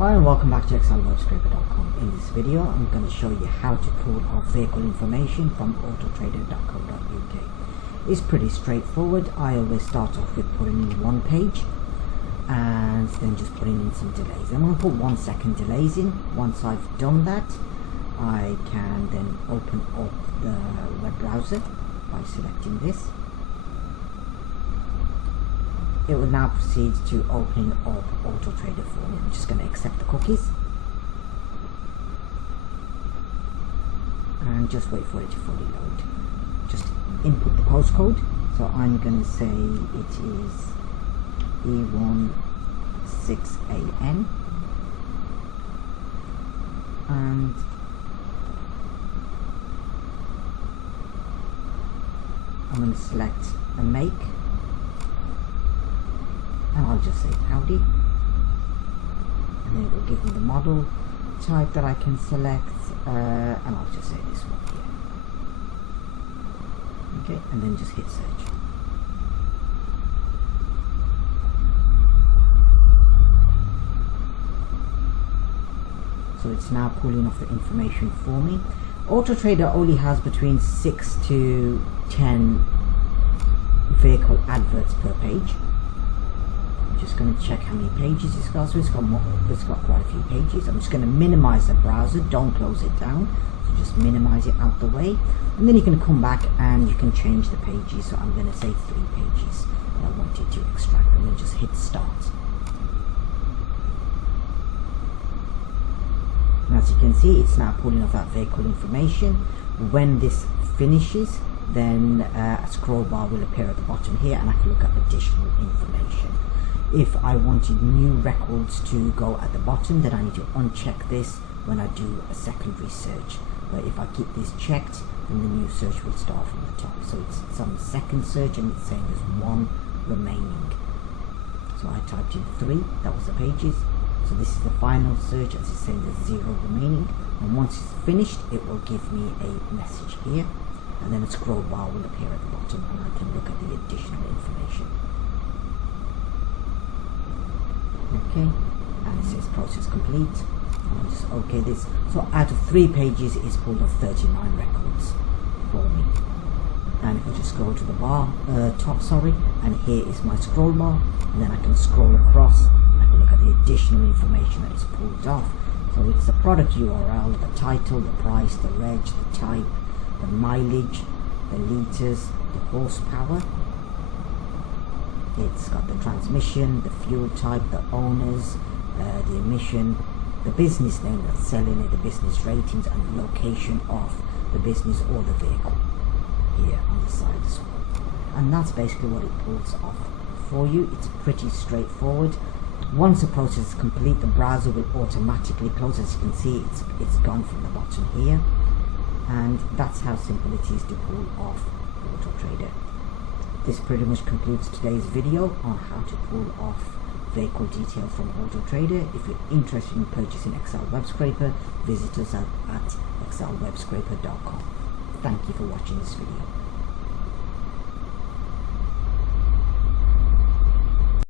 Hi and welcome back to excelwebscraper.com. In this video I'm going to show you how to pull off vehicle information from AutoTrader.co.uk. It's pretty straightforward. I always start off with putting in one page and then just putting in some delays. I'm going to put 1 second delays in. Once I've done that, I can then open up the web browser by selecting this. It will now proceed to opening up AutoTrader for me. I'm just going to accept the cookies and just wait for it to fully load. Just input the postcode. So I'm going to say it is E16AN and I'm going to select a make. And I'll just say Audi, and then it will give me the model type that I can select, and I'll just say this one here. Okay, and then just hit search. So it's now pulling off the information for me. AutoTrader only has between 6 to 10 vehicle adverts per page. Just going to check how many pages it's got. So it's got quite a few pages. I'm just going to minimize the browser, don't close it down, so just minimize it out the way, and then you can come back and you can change the pages. So I'm going to say 3 pages that I want it to extract, and then just hit start. And as you can see, it's now pulling off that vehicle information. When this finishes, then a scroll bar will appear at the bottom here, and I can look at additional information. If I wanted new records to go at the bottom, then I need to uncheck this when I do a secondary search. But if I keep this checked, then the new search will start from the top. So it's on the second search and it's saying there's 1 remaining. So I typed in 3, that was the pages. So this is the final search, as it's saying there's 0 remaining. And once it's finished, it will give me a message here. And then a scroll bar will appear at the bottom and I can look at the additional information. Okay, and it says process complete. I'll just okay this. So out of 3 pages, it's pulled off 39 records for me. And if I just go to the top, and here is my scroll bar, and then I can scroll across. I can look at the additional information that is pulled off. So it's the product URL, the title, the price, the reg, the type, the mileage, the liters, the horsepower. It's got the transmission, the fuel type, the owners, the emission, the business name that's selling it, the business ratings, and the location of the business or the vehicle here on the side as well. And that's basically what it pulls off for you. It's pretty straightforward. Once the process is complete, the browser will automatically close. As you can see, it's gone from the bottom here, and that's how simple it is to pull off AutoTrader. This pretty much concludes today's video on how to pull off vehicle details from AutoTrader. If you're interested in purchasing Excel Web Scraper, visit us at excelwebscraper.com. Thank you for watching this video.